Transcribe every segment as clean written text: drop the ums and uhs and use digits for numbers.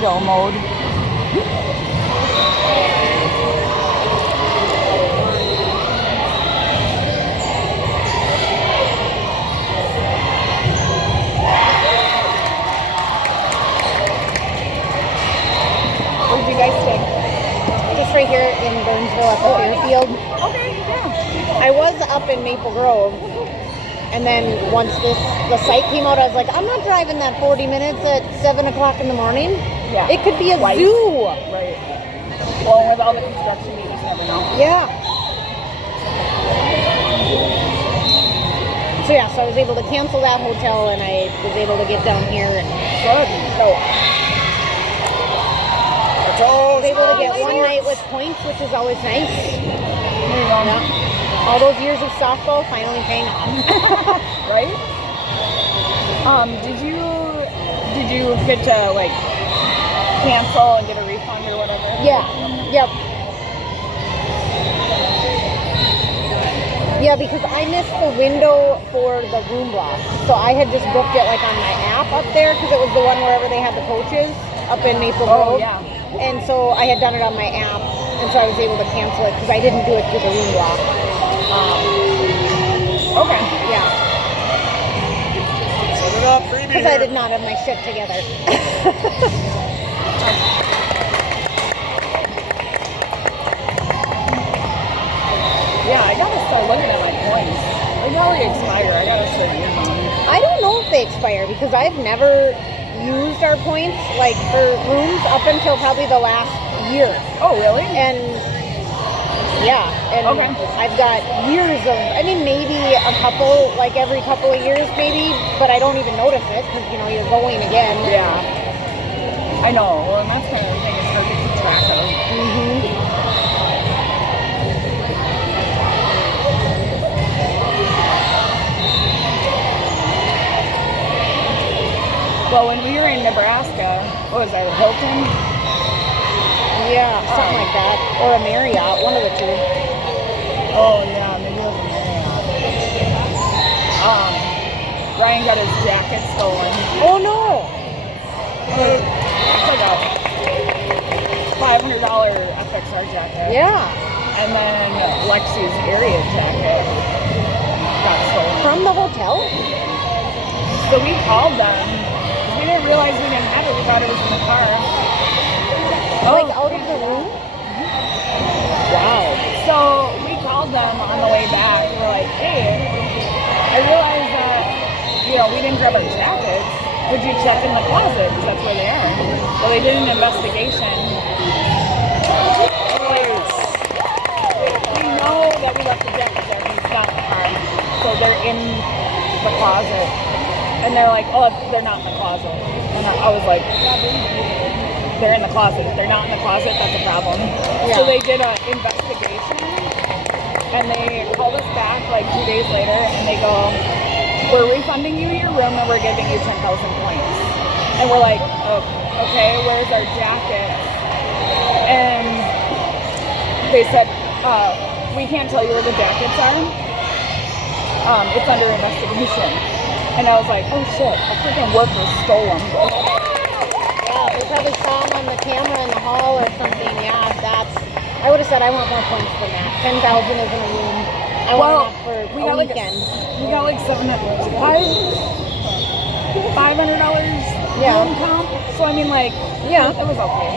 incognito mode. Where'd you guys stay? Just right here in Burnsville at the Fairfield. Okay, yeah. I was up in Maple Grove, and then once the site came out, I was like, I'm not driving that 40 minutes at 7 o'clock in the morning. Yeah. It could be a Twice. zoo. Right. Well, with all the construction, you just never know. Yeah. So I was able to cancel that hotel, and I was able to get down here. And Good. So, I was able to get one night with points, which is always nice. there you go. Yeah. All those years of softball finally paying off. Right? Did you get to like cancel and get a refund or whatever? Yeah. Yep. Yeah, because I missed the window for the room block. So I had just booked it like on my app up there because it was the one wherever they had the coaches up in Maple Grove. Oh, yeah. And so I had done it on my app, and so I was able to cancel it because I didn't do it through the room block. Okay. Yeah. Set it up, freebie Because I here. did not have my shit together. Yeah, I gotta start looking at my points. They probably expire. I gotta start using them. I don't know if they expire because I've never used our points like for rooms up until probably the last year. Oh, really? And yeah, and Okay. I've got years of, I mean, maybe a couple, like every couple of years maybe, but I don't even notice it because, you know, you're going again. Yeah. I know. Well, and that's kind of the thing. It's hard to keep track of. Well, when we were in Nebraska, what was that, a Hilton? Yeah, something like that. Or a Marriott, one of the two. Oh, yeah, maybe it was a Marriott. Ryan got his jacket stolen. Oh no! It's like a $500 FXR jacket. Yeah, And then Lexi's area jacket got stolen. from the hotel? So we called them. We didn't realize we didn't have it. We thought it was in the car. Like out of the room? Wow. So we called them on the way back. We're like, hey, I realized that, you know, we didn't grab our jackets. Would you check in the closet? Because that's where they are. Well, they did an investigation. We know that we left the jackets there because it's not in the car. So they're in the closet. And they're like, oh, they're not in the closet. And I was like, they're in the closet. If they're not in the closet, that's a problem. Yeah. So they did an investigation, and they called us back like 2 days later, and they go, we're refunding you your room, and we're giving you 10,000 points. And we're like, oh, okay, where's our jacket? And they said, we can't tell you where the jackets are. It's under investigation. And I was like, oh shit, a freaking worker stole them. Yeah, they probably saw him on the camera in the hall or something. Yeah, I would have said I want more points than that. 10,000 isn't a room. I want enough for we a got weekend. we got like $500 Yeah. room comp. So I mean, like, Yeah. it was okay.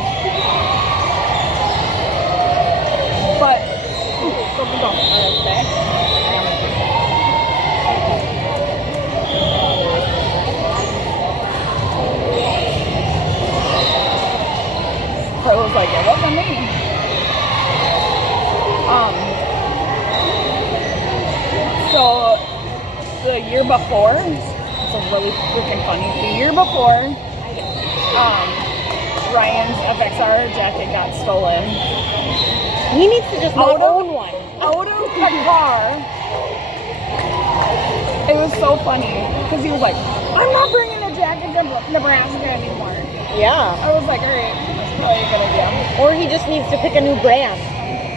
But go. It was like, it wasn't me. So the year before, it's really freaking funny. The year before, Ryan's FXR jacket got stolen. He needs to just not own one. Out of the car. It was so funny because he was like, I'm not bringing a jacket to Nebraska anymore. Yeah. I was like, all right, that's probably a good idea. Or he just needs to pick a new brand.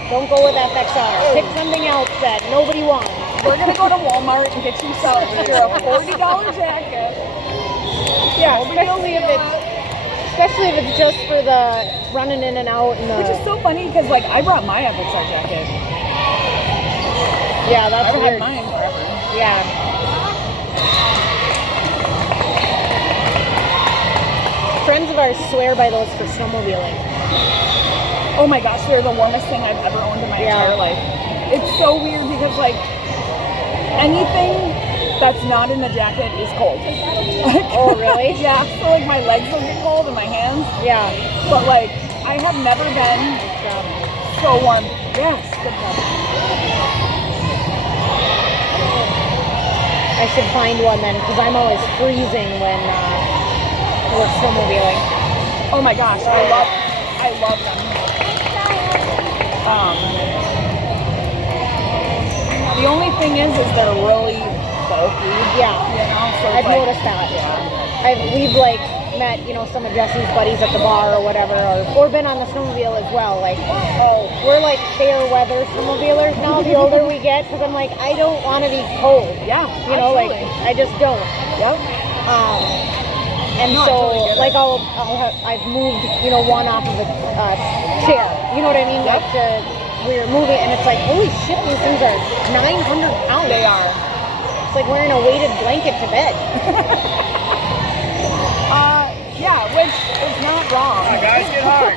Don't go with FXR. Pick something else that nobody wants. We're going to go to Walmart and get you a $40 jacket. Yeah, especially if it's especially if it's just for the running in and out and the. Which is so funny because like I brought my Avatar jacket. Yeah, that's I've weird. had mine forever. Yeah. Friends of ours swear by those for snowmobiling. Oh my gosh, they're the warmest thing I've ever owned in my Yeah. entire life. It's so weird because like anything that's not in the jacket is cold. Oh, really? Yeah. So like my legs will get cold and my hands, Yeah. but like I have never been so warm. Yes. Good job. I should find one then, because I'm always freezing when we're snowmobiling. Oh my gosh, I love them. The only thing is they're really bulky. Yeah. You know, so it's I've like, noticed that. Yeah. We've like met, some of Jesse's buddies at the bar or whatever, or been on the snowmobile as well. Like, oh, we're like fair weather snowmobilers now. The older we get, because I'm like, I don't want to be cold. Yeah. Like absolutely. I just don't. Yep. And No, I so, totally get it. like, I've moved, one off of a chair. You know what I mean? Yep. Like, we were moving, and it's like, holy shit, these things are 900 pounds. They are. It's like wearing a weighted blanket to bed. Yeah, which is not wrong. Guys, get hard.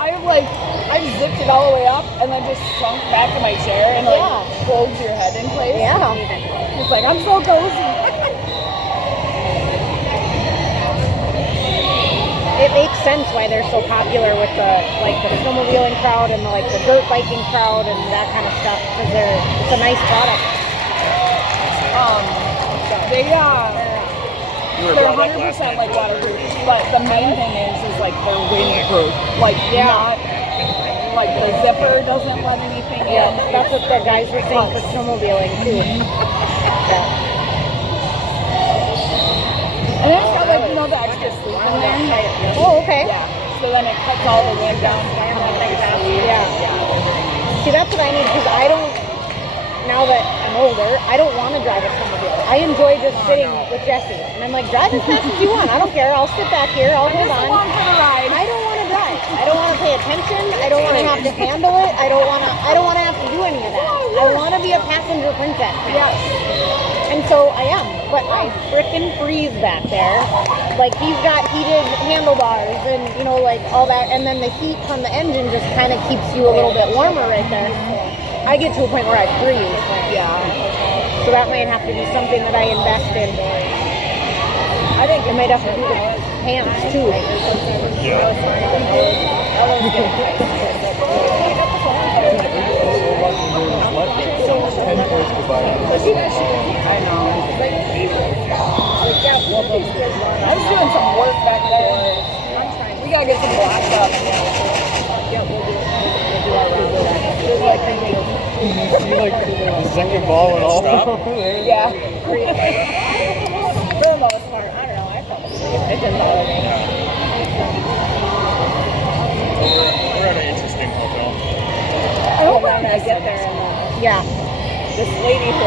I've zipped it all the way up and then just sunk back in my chair and like Yeah. holds your head in place. Yeah. It's like I'm so cozy. It makes sense why they're so popular with the snowmobiling crowd and the dirt biking crowd and that kind of stuff, because it's a nice product. They're 100% like waterproof, but the main thing is like they're windproof. Like not like the zipper doesn't let anything Yeah, in. that's what the guys were saying for snowmobiling too. Yeah. And it's got like the extra sleeve in there. Oh, okay. Yeah. So then it cuts all the wind down. Yeah. See, that's what I need, because I don't. Now that I'm older, I don't want to drive a snowmobile. I enjoy just sitting with Jesse, and I'm like, drive as fast as you want. I don't care. I'll sit back here. I'll hold on. Along for the ride. I don't want to drive. I don't want to pay attention. I don't want to have to handle it. I don't want to have to do any of that. I want to be a passenger princess. Yes. And so I am, but I frickin' freeze back there. Like, he's got heated handlebars and, like all that, and then the heat from the engine just kind of keeps you a little bit warmer right there. I get to a point where I freeze. Yeah. So that might have to be something that I invest in. I think I might have to do the pants too. I know. I was doing some work back there. We gotta get some blocks up. Yeah, we'll do our round. There's like You see the second ball and all over there? yeah. For the most part, I don't know. I felt it didn't bother me. We're at an interesting hotel. I hope when I get there and Yeah. this lady who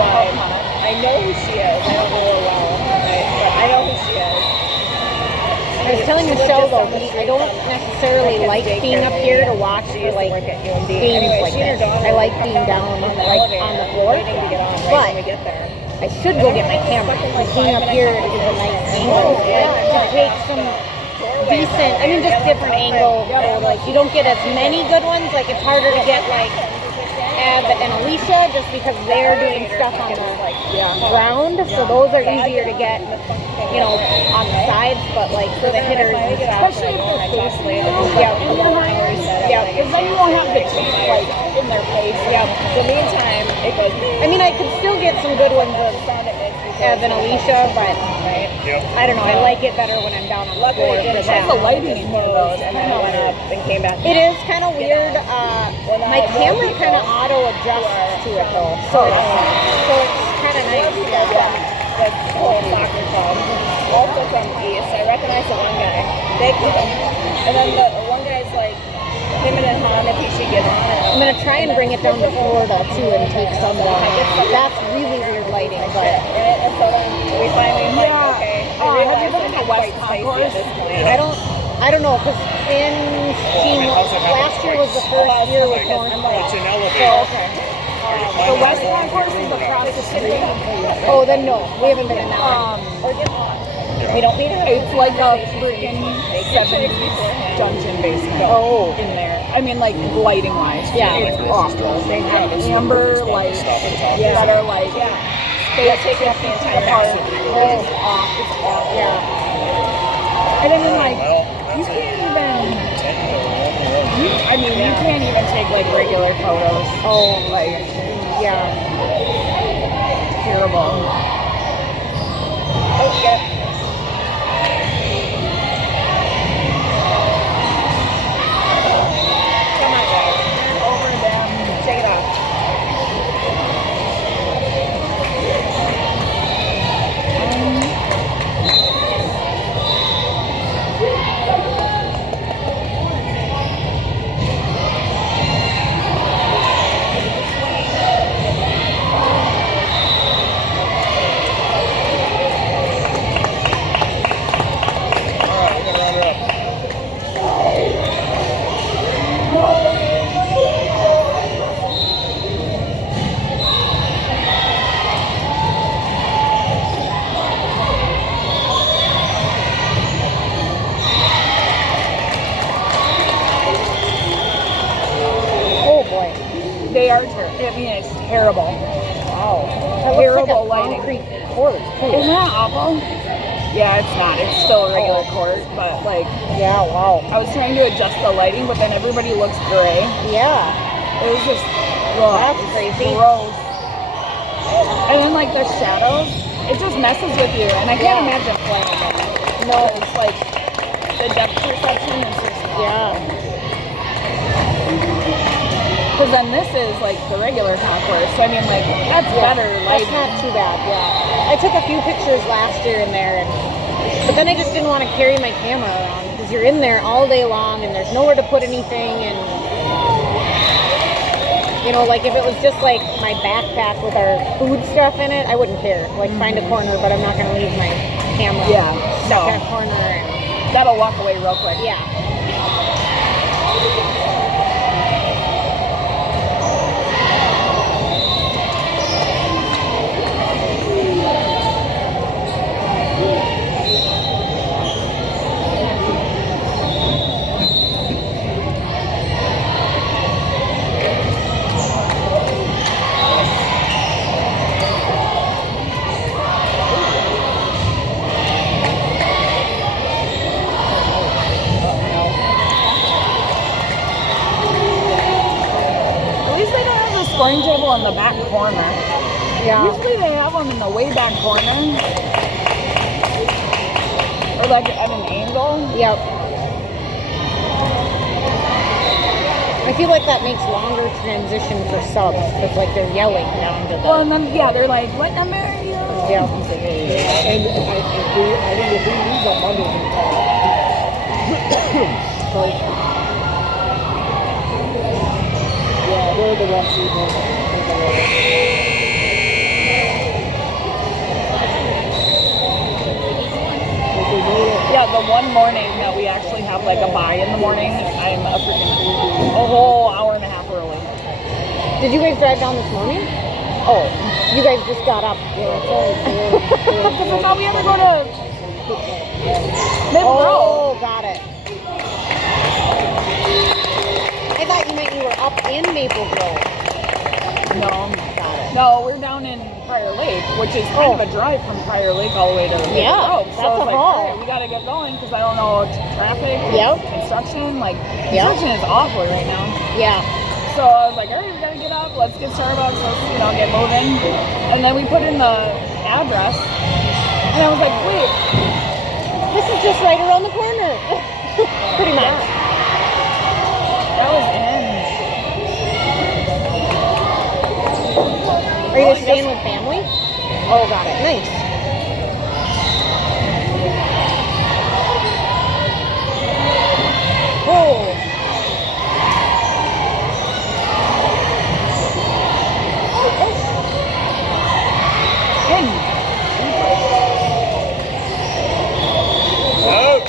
I know who she is. I don't know her well, right? But I know who she is. I was telling Michelle though, I don't necessarily like being up here to watch for like games like this. I like being down like on the floor, but I should go get my camera. Because being up here is a nice angle. Like to take some decent, just different angle. Like you don't get as many good ones. Like it's harder to get like Ab and Alicia just because they're doing stuff on the ground. So those are easier to get, on the sides. But like for the hitters and stuff, Especially if they're facing yeah, because then you won't have the tape like in their face. yeah. The meantime, it goes. I could still get some good ones of Ab and Alicia, but I don't know. I like it better when I'm down on the floor. It's just the lighting in here though. and then went up and came back. It is kind of weird. My camera kind of auto adjusts to it though, so it's kind of nice. The whole soccer club, also from East. I recognize the one guy. They come, and then the one guy's like him and Han if he should get on. I'm gonna try and bring it down to Florida too and take some down. That's really weird lighting, but Right? And so then we finally like, okay. Have you been to West Concourse? I I don't know, because Finn's team last year was the first year with Cornflake. It's an elevator. Okay. The West Concourse is across the city. Oh, then no, we haven't been in that one. We don't need to. It's like a freaking 70s dungeon basement. Oh. In there. I mean, like lighting wise. Yeah. It's awful. They have amber lights that are like Taking up the entire apart. house. It's awful. It's awful. Yeah. And then like you can't even. I mean, you can't even take like regular photos. Oh, Like yeah. terrible. Oh, yeah. Come on, guys. Over them. Take it off. Alright, we gotta round it up. Oh boy. They are terrible. I mean, it's terrible. Wow. That looks Terrible like a lighting. concrete court too. Isn't that awful? Yeah, it's not. It's still a regular court, but like Yeah. Wow. I was trying to adjust the lighting, but then everybody looks gray. Yeah. It was just ugh, That's it's crazy. gross. And then like the shadows, it just messes with you, and I can't Yeah. imagine playing with it. No. It's like the depth perception is just Yeah. Because then this is like the regular concourse. So I mean, like that's better That's lighting. not too bad. Yeah. I took a few pictures last year in there, but then I just didn't want to carry my camera around because you're in there all day long and there's nowhere to put anything. And you know, like if it was just like my backpack with our food stuff in it, I wouldn't care. Like find a corner, but I'm not going to leave my camera Yeah, stuck no. in a corner. And, That'll walk away real quick. yeah. At least they don't have the scoring table in the back corner. Yeah. Usually they have them in the way back corner. Or like at an angle. Yep. I feel like that makes longer transition for subs because like they're yelling down to the. Well, and then, yeah, they're like, what number are you? Yeah. And I think if we lose on Monday, we call it. Yeah, they're the one seed. Yeah, the one morning that we actually have like a buy in the morning, I'm a whole hour and a half early. Did you guys drive down this morning? Oh, you guys just got up. Because I thought we ever go to Maple Grove. Oh, got it. I thought you meant you were up in Maple Grove. No. Got it. No, we're down in Prior Lake, which is kind of a drive from Prior Lake all the way to Maple Yeah, Grove. So that's I was a like, haul. all right, we gotta get going because I don't know traffic, Yep. construction. Like Yep. construction is awful right now. Yeah. So I was like, all right, we gotta get up. Let's get Starbucks. Let's get moving. And then we put in the address, and I was like, wait, This is just right around the corner. Pretty much. that was in. Are you guys staying with family? Oh, got it. Nice. Oh. In. Out.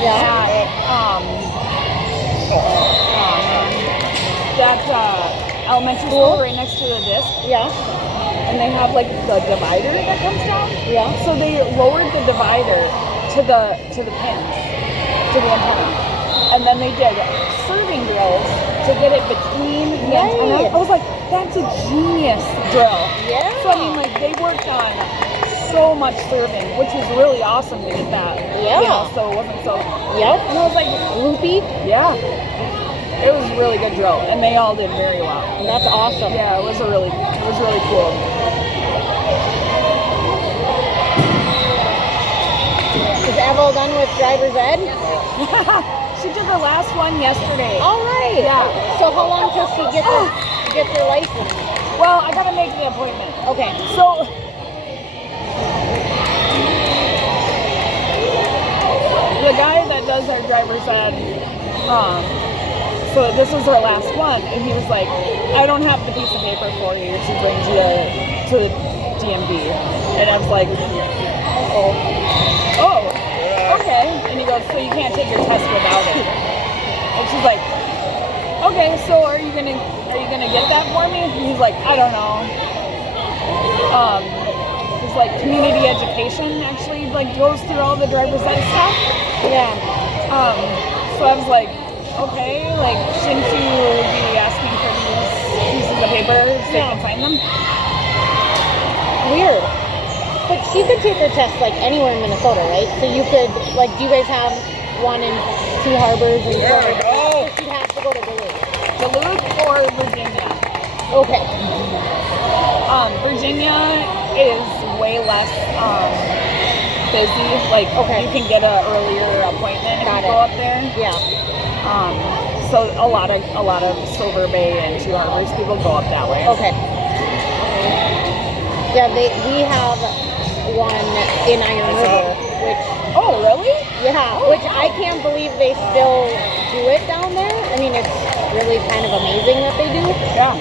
Yeah. That elementary school right next to the disc, Yeah. and they have like the divider that comes down. Yeah. So they lowered the divider to the pins, to the antenna, and then they did serving drills to get it between the antenna. Nice. I was like, that's a genius drill. Yeah. So I mean, like they worked on so much serving, which was really awesome to get that. Yeah. You know, so it wasn't so. Yep. And I was like, Loopy. yeah. It was a really good drill, and they all did very well. That's awesome. Yeah, it was really cool. Is Evel done with driver's ed? She did her last one yesterday. All right. Yeah. So how long till she gets her license? Well, I gotta make the appointment. Okay. So the guy that does our driver's ed, so this was her last one, and he was like, I don't have the piece of paper for you to bring to the DMV. And I was like, oh, okay. And he goes, so you can't take your test without it. And she's like, okay, so are you gonna get that for me? And he's like, I don't know. It's like community education actually like goes through all the driver's ed stuff. Yeah. So I was like, okay, like shouldn't you be asking for these pieces of paper so you can find them? Weird. But she could take her test like anywhere in Minnesota, right? So you could like, do you guys have one in Two Harbors and There we go. she'd have to go to Duluth? Duluth or Virginia? Okay. Virginia is way less busy. Like, Okay. you can get an earlier appointment if Got you it. go up there. Yeah. So a lot of Silver Bay and Two Harbors people go up that way. Okay. Yeah, we have one in Iron River, which Oh, really? which I can't believe they still do it down there. I mean, it's really kind of amazing that they do. Yeah.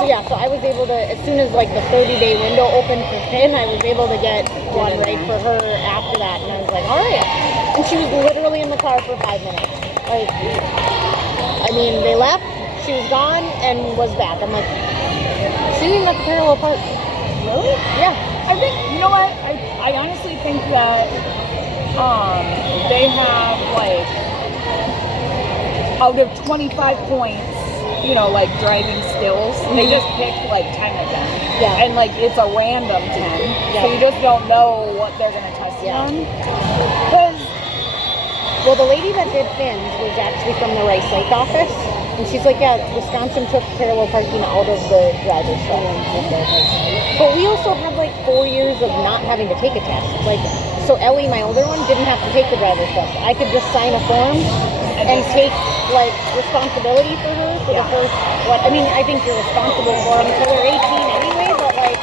So yeah, so I was able to, as soon as like the 30-day window opened for Finn, I was able to get one right for her after that, and I was like, all right. And she was literally in the car for 5 minutes. Like, I mean, they left, she was gone, and was back. I'm like, she didn't have to parallel park. Really? Yeah. I think, you know what? I honestly think that they have like out of 25 points, you know, like driving skills, they just pick like 10 of them. Yeah. And like it's a random 10. Yeah. So you just don't know what they're gonna test you Yeah. on. Because Well, the lady that did Finn's was actually from the Rice Lake office, and she's like, yeah, Wisconsin took parallel parking out of the driver's stuff. But we also had like 4 years of not having to take a test. Like, so Ellie, my older one, didn't have to take the driver's test. I could just sign a form and take like responsibility for her for the first, I mean, I think you're responsible for them until they're 18 anyway, but like,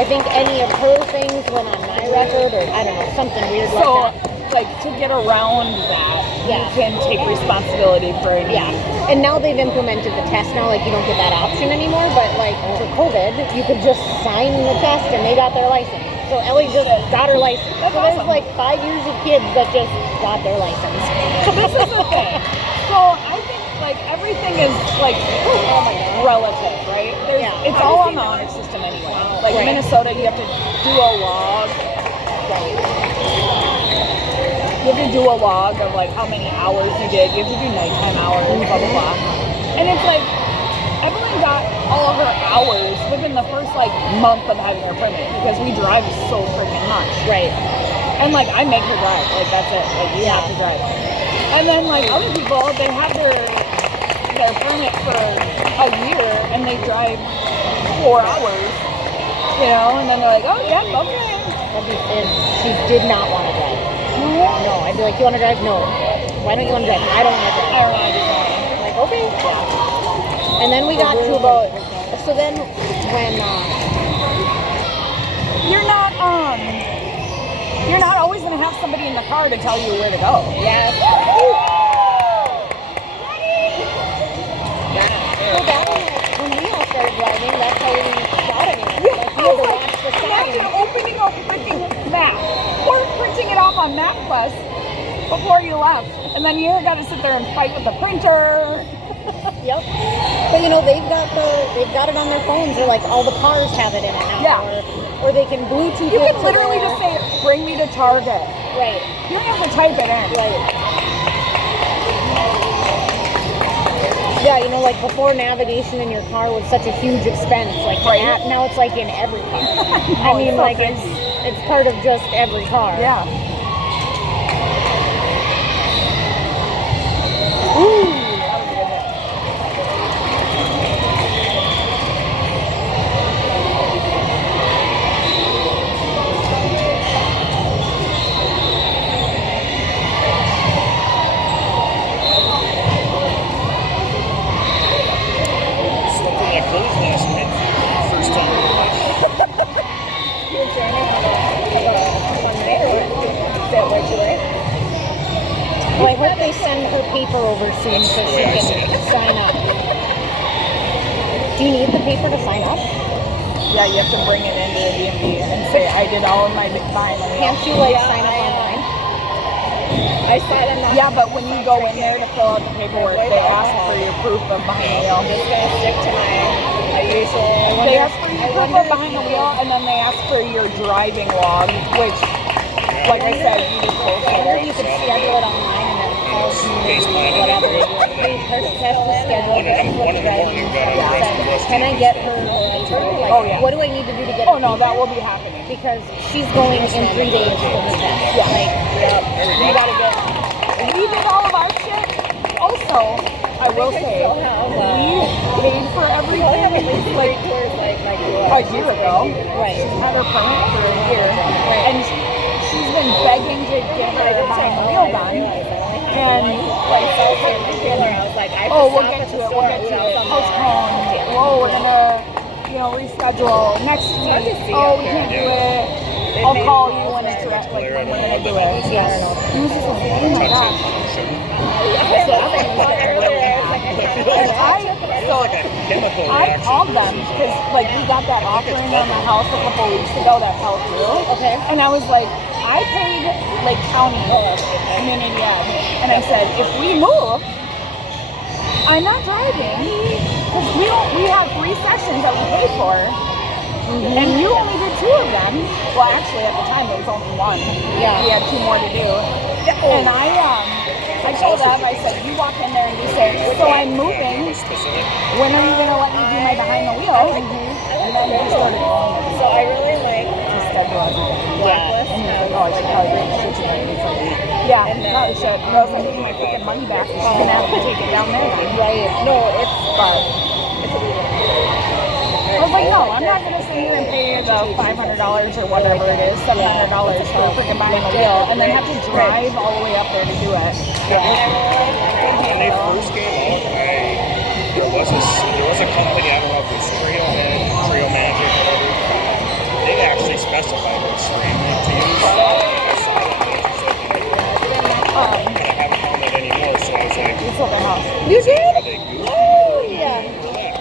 I think any of her things went on my record, or I don't know, something weird like so that. like to get around that, Yeah. you can take responsibility for it. Yeah, and now they've implemented the test now, like you don't get that option anymore, but like for COVID, you could just sign the test and they got their license. So Ellie just got her license. That's so there's awesome. like 5 years of kids that just got their license. So this is the thing. So I think like everything is like relative, right? Yeah. It's all on the honor system anyway. Like Right. Minnesota, you have to do a log. You have to do a log of like how many hours you did. You have to do nighttime hours, blah blah blah. And it's like Evelyn got all of her hours within the first like month of having her permit because we drive so freaking much. Right. And like I make her drive, like that's it. Like you have to drive. And then like other people, they have their permit for a year and they drive 4 hours, you know, and then they're like, oh yeah, okay. That'd be Finn. She did not want to drive. No, I'd be like, you want to drive? No. Why don't you want to drive? I don't want to drive. I don't know, I just don't. I'm like, okay. And then we got to about, so then when, you're not always gonna have somebody in the car to tell you where to go. yes. So that when we all started driving, that's how we got anywhere. Like, we had to watch the sign. Imagine opening a freaking map or printing it off on on MapQuest before you left, and then you got to sit there and fight with the printer. Yep. But you know, they've got it on their phones, or like all the cars have it in it now. Yeah. Or they can Bluetooth You it can to literally their- just say, "Bring me to Target." Right. You don't have to type it in. Right. Yeah, you know, like before, navigation in your car was such a huge expense. Like Right. now it's like in every car. I Oh, mean, it's so like crazy. it's part of just every car. Yeah. Ooh. Slept in my clothes last night. First time in my life. You and Jeremy have a one night or what? Is that what you like? Well, I hope they send her paper over soon so she can sign up. Do you need the paper to sign up? Yeah, you have to bring it into the DMV and say, "I did all of my behind the wheel." Can't you like Yeah, sign up online? I saw them not. Yeah, but when you go in there to fill out the paperwork, they ask for your proof of behind the I'm wheel. just gonna stick to my usual. They ask for your proof of behind the wheel, and then they ask for your driving log, which, like I said, you just I wonder bullshit. if you could schedule it online and then call you whatever. There's a test to schedule. This is what's driving. Can I get her paper? Like, Oh, yeah. what do I need to do to get Oh it? no, that will be happening. Because she's going in 3 days for her test. Yeah. Like, You gotta get. We did all of our shit. Also, I will say, we paid for everything like tours like a year ago. right. She's had her permit for a year, and she's been begging to get her behind the wheel done. And like Taylor, I was like, I oh, we'll get to it. We'll get to it. Postpone. Oh, we're gonna, reschedule next week. Oh, we can't do it. I'll call you when it's like when we're gonna do it. Yeah, I don't know. And it was just like, oh my gosh. Chemical I reaction. called them because like we got that offering on the house a couple weeks ago that fell through. Okay. And I was like, I paid Lake County community ed, and I said, if we move, I'm not driving because we have 3 sessions that we paid for. And you only did 2 of them. Well, actually, at the time, it was only 1. Yeah. We had 2 more to do. And I told Ev, I said, you walk in there and you say, so I'm moving. Specific. When are you going to let me do my behind the wheel? And then he started going. So I really like To schedule everything. Blacklist. And he's like, oh, I should probably bring the shit tonight. And it's like, yeah, probably should. Or else I'm getting my freaking money back. She's going to have to take it down there. Right. no, it's But I was like, no, I'm not going to sit here and pay the $500 or whatever it is, $700 for freaking behind the wheel, and then have to drive all the way up there to do it. When they first came out, there was a company, I don't know if it was Trail Magic, whatever. They actually specified what stream to use. But I haven't found it anymore, so I was like, We sold their house. You did? are they good? Oh, yeah.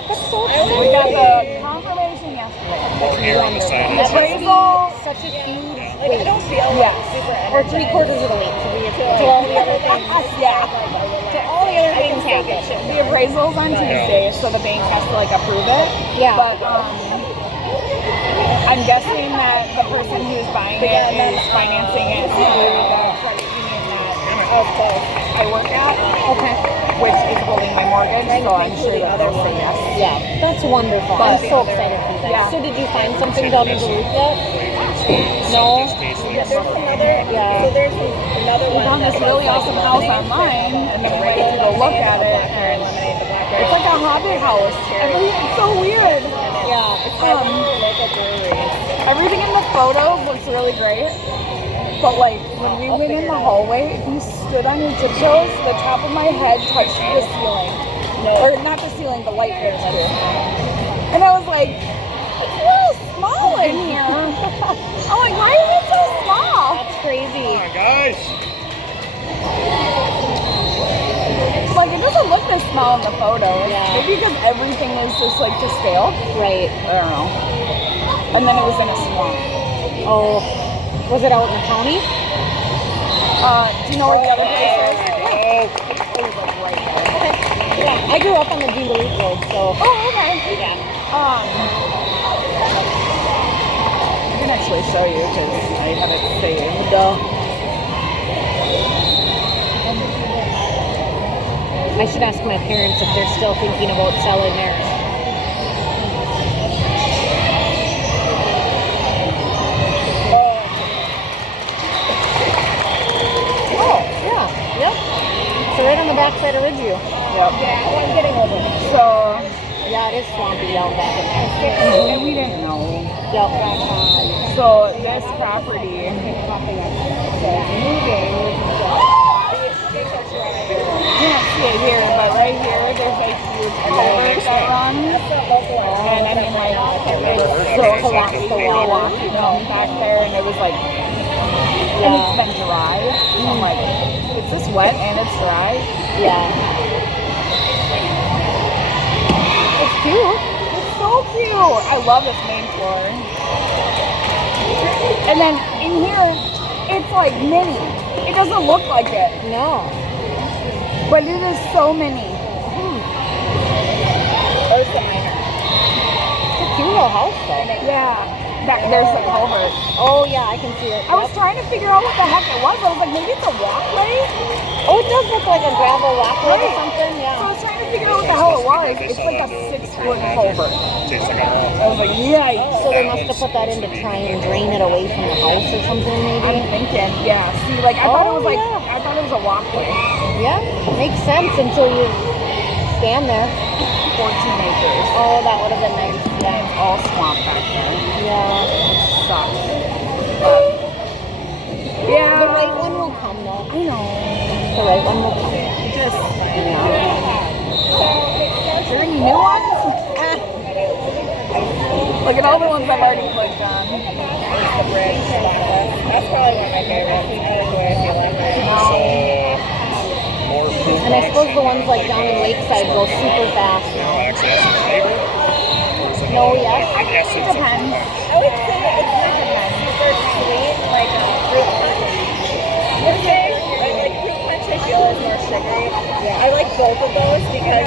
That's so We got the confirmation yesterday. More air on the side. That's Appraisal. such a huge like I don't feel Yeah. super or 3/4 of the way to all the other things. Yeah. To all the other things happen. The appraisal's on Tuesday, so the bank has to like approve it. Yeah. But I'm guessing that the person who's buying it is financing it through the credit union that I work at, Okay. which is holding my mortgage. So I'm sure that they'll say yes. Yeah, that's wonderful. But- I'm so excited for that. Yeah. So did you find something down in Duluth yet? No. Just tastes like There's another. Yeah. So there's another We one. found this really awesome house online, and then we went to go look at it, and it's like a hobbit house. It's so weird. Yeah. It's by one of the local breweries. Everything in the photos looks really great, but like when we went in the hallway, if you stood on your tiptoes, the top of my head touched the ceiling. Or not the ceiling, the light fixture too. And I was like, it's a little small in here. I'm like, why is it so small? That's crazy. Come on, guys. Like it doesn't look this small in the photos. Yeah. Maybe because everything is just like to scale. Right. I don't know. And then it was in a swamp. Oh. Was it out in the county? Do you know where the other place is? Yeah, I grew up on the Jingle Road, so. Oh, okay. Yeah. I can actually show you because I have it saved. I should ask my parents if they're still thinking about selling theirs. Oh, yeah. Yep. So right on the backside of Ridgeview. Yep. Yeah, well, I'm getting older. So, Yeah, it is swampy down back in there. and we didn't know. Yep. So this property, you can't see it here, but right here, there's like huge culvert that runs. And I mean, like, it's so Milwaukee Mountain back there, and it was like, and it's been dry. So I'm like, is this wet and it's dry? Yeah. It's cute. It's so cute. I love this main floor. And then in here, it's like mini. It doesn't look like it, No. but it is so mini. Or some minor. It's a cute little house, though. Yeah. There's the culvert. Oh, yeah, I can see it. I was trying to figure out what the heck it was. I was like, maybe it's a walkway? Oh, it does look like a gravel walkway or Right. something, So I yeah. was trying to figure out what the hell it was. It's like a 6-foot culvert. Tastes like a I was like, yikes. So they must have put that in to try and drain it away from the house or something, I'm maybe? thinking, yeah. See, like, I thought it was like, yeah. I thought it was a walkway. Yeah, makes sense until you stand there. 14 acres. Oh, that would have been nice. And Yeah. it's all swamp back there. Yeah. Sucks. But, yeah. The right one will come, though. I know. The right one will come. Just, yeah. Is there any new ones? Ah, Look at all the ones I've already clicked on. There's the bridge. That's probably one of my favorites. I like the way I feel like it. more fruit. and I suppose the ones like down in Lakeside go super fast now. Actually, that's your favorite? Or is it No, more yes. like an essence of Depends. fruit punch? I would say it's not super sweet, like a fruit punch. Okay, like fruit punch I feel is more sugary. Yeah. I like both of those because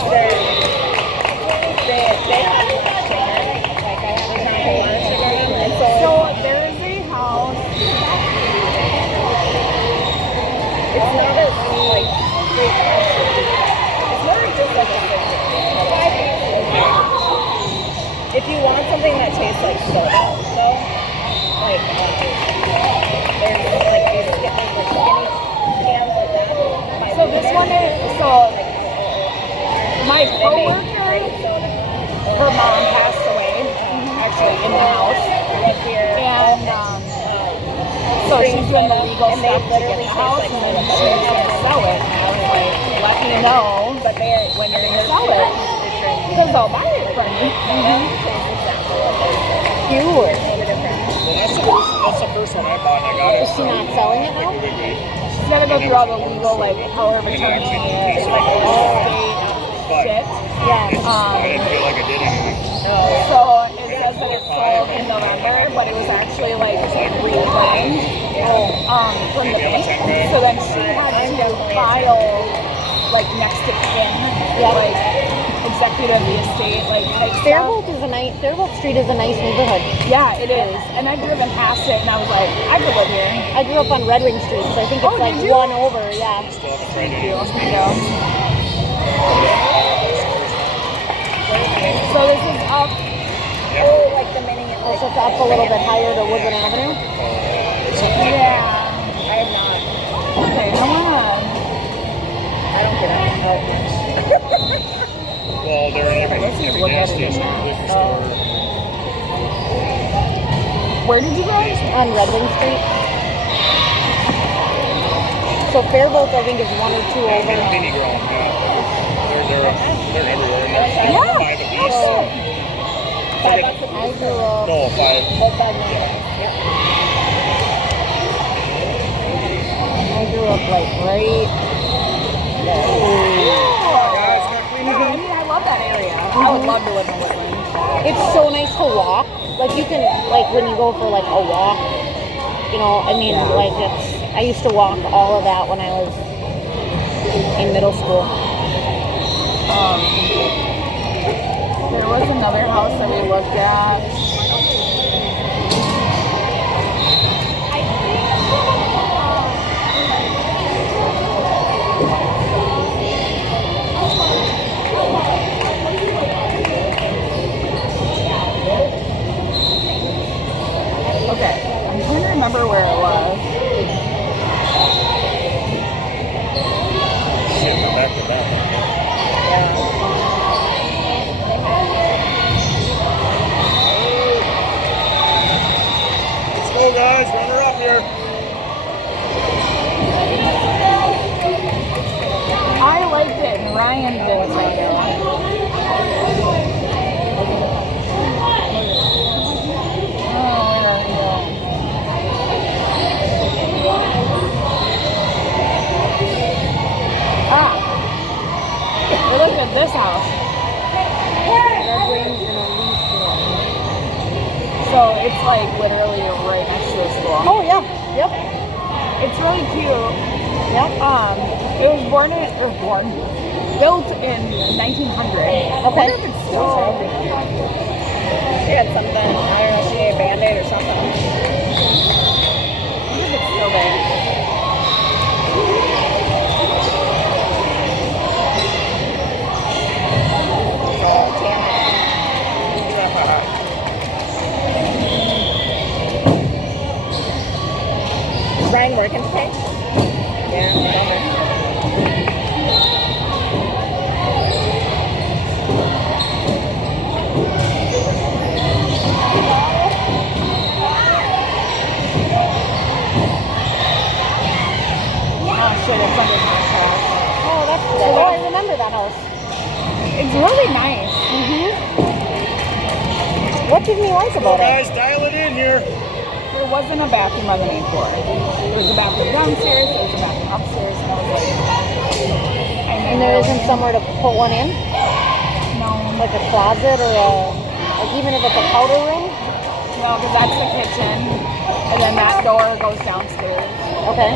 they have a lot of sugar. Like I have a lot of sugar in them, and so So there's a house. it's not as like fruit punchy. It's more just like a fruit. If you want something that tastes like soda, though, like there's like these skinny cans like that. So this one is, so my coworker, her mom passed away, actually in the house. And so she's doing the legal stuff to get the house, and then she's gonna sell it. And I was like, let me know when you're gonna sell it, because I'll buy it from you. Cute. Well, that's the first one I bought, and I got it. Is she not selling it now? She's gotta go through all the legal, like, power of attorney, like, state shit. Yeah. I didn't feel like I did anything. So it says that it's sold in November, but it was actually like reclaimed from the bank. So then she had to file like next to kin, like executive of the estate, like type stuff. Fairbolt Street is a nice neighborhood. Yeah, it is. And I've driven past it, and I was like, I could live here. I grew up on Red Wing Street, so I think it's Oh, like did you? one over. Yeah. Still haven't tried any of those. Yeah. So this is up. Oh, like the mini. Oh, so it's up a little bit higher to Woodland Avenue. Yeah. I have not. Okay, come on. I don't get it. Well, they're in every look gas at it station, now. liquor store. Where did you go? On Red Wing Street. So Fairbolt, I think, is one or two over. Mini grown, yeah. They're everywhere. And there's Yeah. 5 apiece. Oh. I grew up. No, 5. I grew up like right. I mean, I love that area. I would love to live in Woodland. It's so nice to walk. Like you can, like when you go for like a walk, you know. I mean, like it's I used to walk all of that when I was in middle school. There was another house that we looked at. Okay, I'm trying to remember where it was. Shit, we're back to back. Let's go, guys. Runner up here. I liked it, and Ryan didn't like it. Oh, where are you? Ah, we looked at this house. So it's like literally right next to the school. Oh yeah, yep, It's really cute. yep. It was built in 1900. I wonder if it's still open. She had something, I don't know, she had a Band-Aid or something. I wonder if it's still there. Oh, damn it. Is Ryan working today? Yeah, bummer. Oh shit, it's under contract. Oh, that's cool. Oh, I remember that house. It's really nice. What did me like Go, about it? guys. Dial it in here. There wasn't a bathroom on the main floor. There was a bathroom downstairs, there was a bathroom upstairs, and I was like, And there isn't somewhere to put one in, no, like a closet or like even if it's a powder room. no, because that's the kitchen, and then that door goes downstairs. Okay.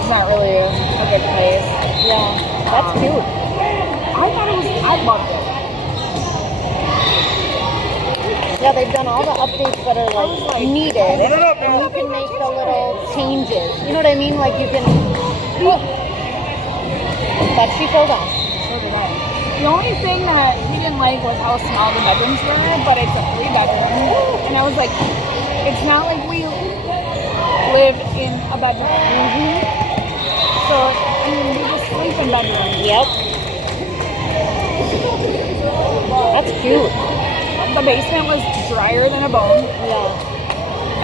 It's not really a good place. Yeah, that's cute. I thought it was, I loved it. Yeah, they've done all the updates that are like needed, Run it up, and you now. can make the little changes. You know what I mean? Like you can. But she fell down. So did I. The only thing that he didn't like was how small the bedrooms were, but it's a 3-bedroom. And I was like, it's not like we live in a bedroom. So, I mean, we just sleep in bedrooms. Yep. That's cute. The basement was drier than a bone, Yeah.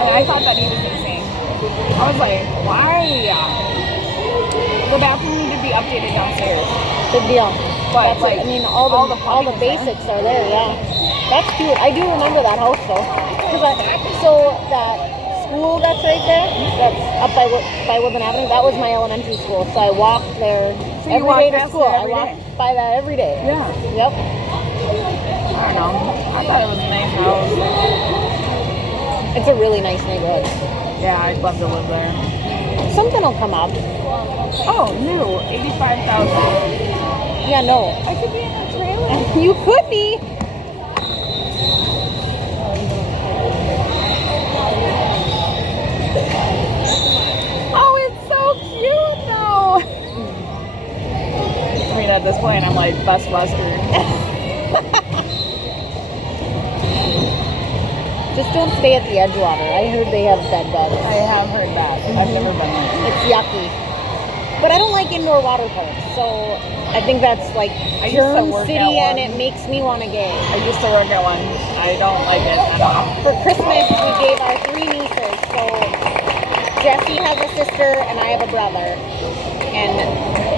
and I thought that he was insane. I was like, why? The bathroom needed to be updated downstairs. Good deal. But, That's like, I mean, all the plumbing is there. basics are there. Yeah. That's cute. I do remember that house though, so that school that's right there, that's up by Woodland Avenue. That was my elementary school, so I walked there So you every walk day to past school. it I every walked day? by that every day. Yeah. Yep. I don't know. I thought it was a nice house. It's a really nice neighborhood. Yeah, I'd love to live there. Something will come up. Oh, new, 85,000. Yeah, no. I could be in a trailer. You could be. Oh, it's so cute though. I mean, at this point, I'm like Best Western. Just don't stay at the Edgewater. I heard they have bed bugs. I have heard that. I've never been there. It's yucky. But I don't like indoor water parks, so I think that's like I used to germ work city, at and one. it makes me want to gay. I used to work at one. I don't like it at all. For Christmas, we gave our 3 nieces. So Jessie has a sister, and I have a brother. And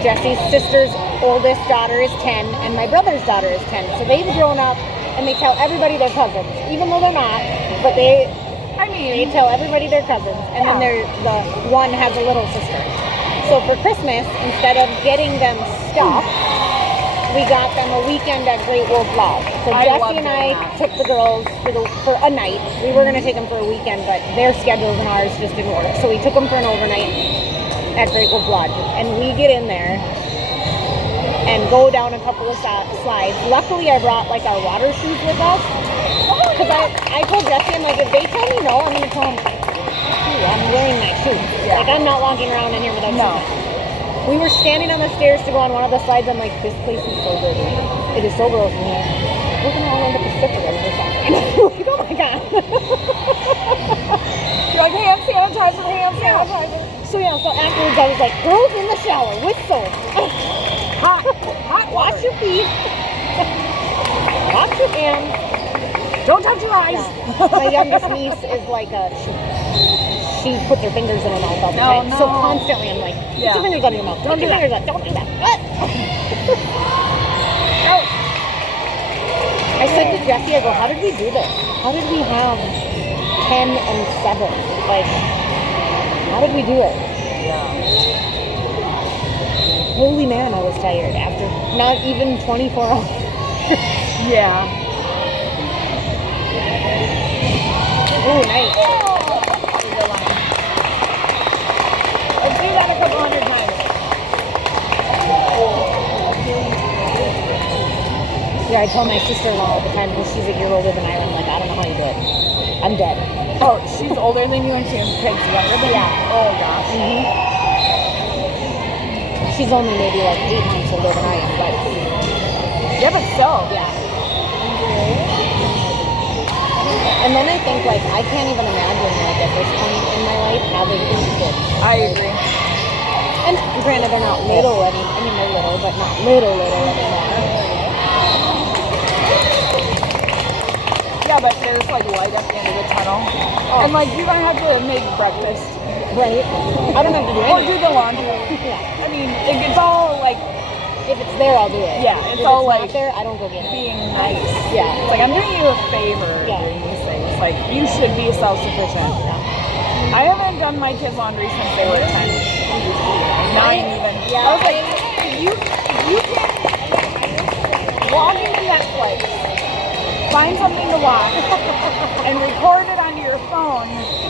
Jessie's sister's oldest daughter is 10, and my brother's daughter is 10. So they've grown up, and they tell everybody they're cousins, even though they're not. But they tell everybody they're cousins, and then the one has a little sister. So for Christmas, instead of getting them stuff, we got them a weekend at Great Wolf Lodge. So I love Jesse and I doing that. took the girls for a night. We were gonna take them for a weekend, but their schedules and ours just didn't work. So we took them for an overnight at Great Wolf Lodge, and we get in there and go down a couple of slides. Luckily, I brought like our water shoes with us because I told Jesse, I'm like, if they tell me no, I'm gonna tell them, I'm wearing my shoes. Yeah. Like I'm not walking around in here without No. shoes. We were standing on the stairs to go on one of the slides. I'm like, this place is so dirty. It is so gross in here. We're gonna all end up with syphilis or something. Like, oh my god. You're like, hand sanitizer, hand sanitizer. So afterwards I was like, girls in the shower with soap. Hot Wash your feet. Wash your hands. Don't touch your eyes. Yeah. My youngest niece is like she puts her fingers in her mouth all the time. No. So constantly I'm like, Yeah. put your fingers on your mouth. Don't Put your do fingers on. Don't do that. What? I said to Jesse, I go, how did we do this? How did we have 10 and 7? Like, how did we do it? Holy man, I was tired after not even 24 hours. Yeah. Ooh, nice. Let's do that a couple hundred times. Yeah, I tell my sister-in-law all the time because she's a year older than I am. Like, I don't know how you do it. I'm dead. Oh, she's older than you and she has kids younger than you? Yeah. Oh gosh. She's only maybe like 8 months older than I am, but Yeah, but still. yeah. And then I think, like, I can't even imagine, like, at this point in my life, having 8 kids. I agree. And granted, they're not little anymore. I mean, they're little, but not little anymore. Yeah, but there's like light at the end of the tunnel. And like you don't have to make breakfast. Right? I don't have to do Or anything. do the laundry. Yeah. I mean, it's all like If it's there, I'll do it. Yeah, If it's all not like there, I don't go get it. being nice. Yeah. It's like I'm doing you a favor Yeah. doing these things. Like you should be self-sufficient. I haven't done my kids' laundry since they were 10. 9 even. Yeah. I was like, if you can log into Netflix, find something to watch, and record it onto your phone,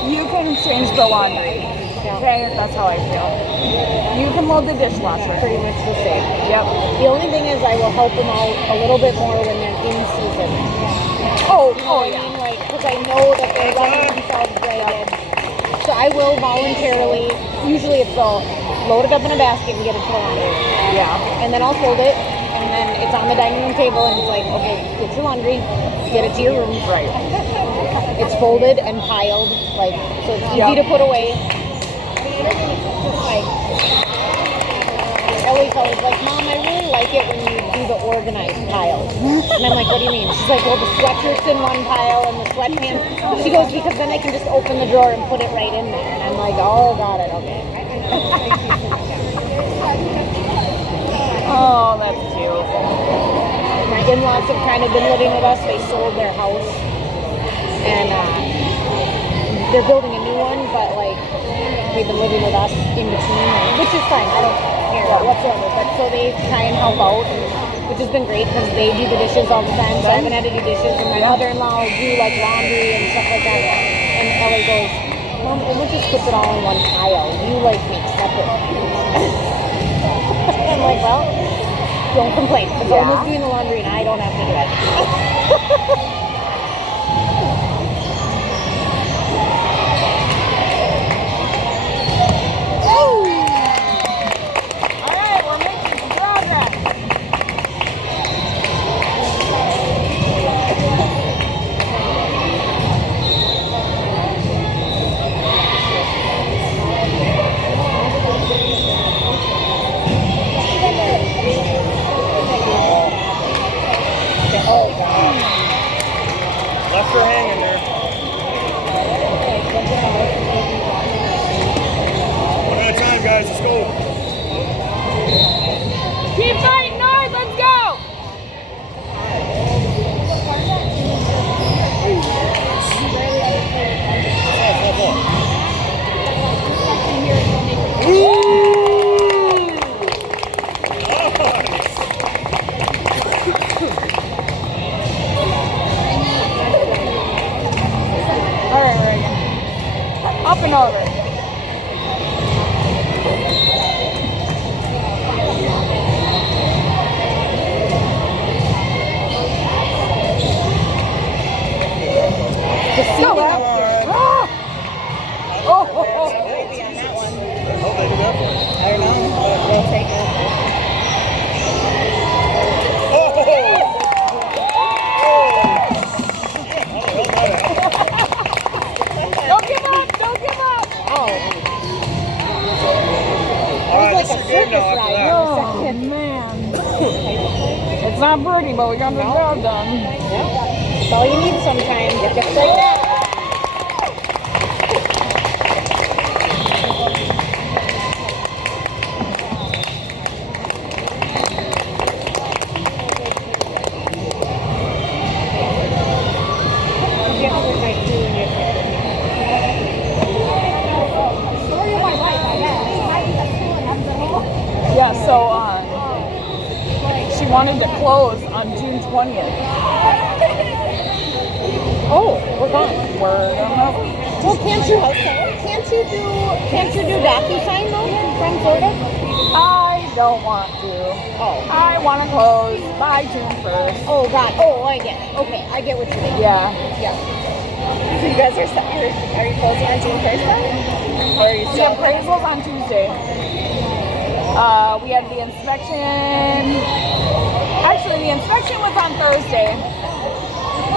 you can change the laundry. Yeah. Okay? That's how I feel. You can load the dishwasher. Pretty much the same. Yep. The only thing is I will help them out a little bit more when they're in season. Oh, You know what I yeah. mean? Like, because I know that they're running themselves ragged. So I will voluntarily, usually it's load it up in a basket and get it to the laundry. Yeah. And then I'll fold it, and then it's on the dining room table, and it's like, okay, get your laundry, get it to your room. Right. It's folded and piled, like, so it's easy Yep. to put away. Like, Ellie's always like, Mom, I really like it when you do the organized piles. And I'm like, what do you mean? She's like, well, the sweatshirt's in one pile and the sweatpants. She goes, because then I can just open the drawer and put it right in there. And I'm like, oh, got it, okay. Oh, that's cute. My in-laws have kind of been living with us. They sold their house. And they're building a new one, but like, they've been living with us in between, which is fine. I don't care whatsoever. But so they try and help out, which has been great because they do the dishes all the time. So I haven't had to do dishes, and my mother-in-law will do like laundry and stuff like that. And Ellie goes, Mom, Emma just puts it all in one pile. You like make separate. I'm like, well, don't complain. Because Emma's doing the laundry and I don't have to do it. All right, we're making some progress. Oh, God. Left her hanging there. One at a time, guys. Let's go. Keep fighting, North. Let's go. like a Good circus now after ride. that. For a Oh second. man. It's not pretty, but we got the job done. That's all you need sometimes. Just like that. Yeah, so she wanted to close on June 20th. Oh, we're gone. We're gonna Well, can't you do DocuSign though from Florida? I don't want to. Oh. I want to close by June 1st. Oh God. Oh, I get it. Okay, I get what you mean. Yeah. So you guys are you closing on June 1st then? Or are you The still? appraisal's on Tuesday. We had the inspection. Actually, the inspection was on Thursday.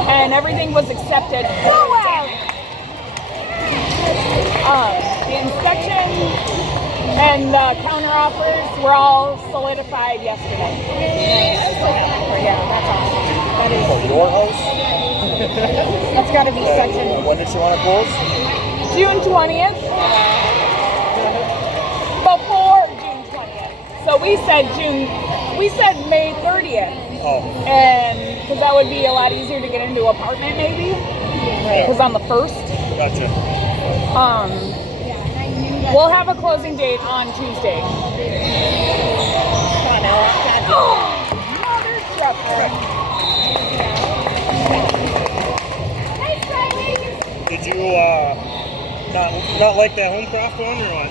And everything was accepted. Go out! The inspection and the counter offers were all solidified yesterday. Yeah, that's awesome. That is. For your house? That's got to be such an. When did you want to close? June 20th. Before June 20th. So we said May 30th. Oh, And because that would be a lot easier to get into an apartment maybe. Because on the 1st. gotcha. We'll have a closing date on Tuesday. Come on, Ella. Mother trucker. Did you not like that Homecraft one or what?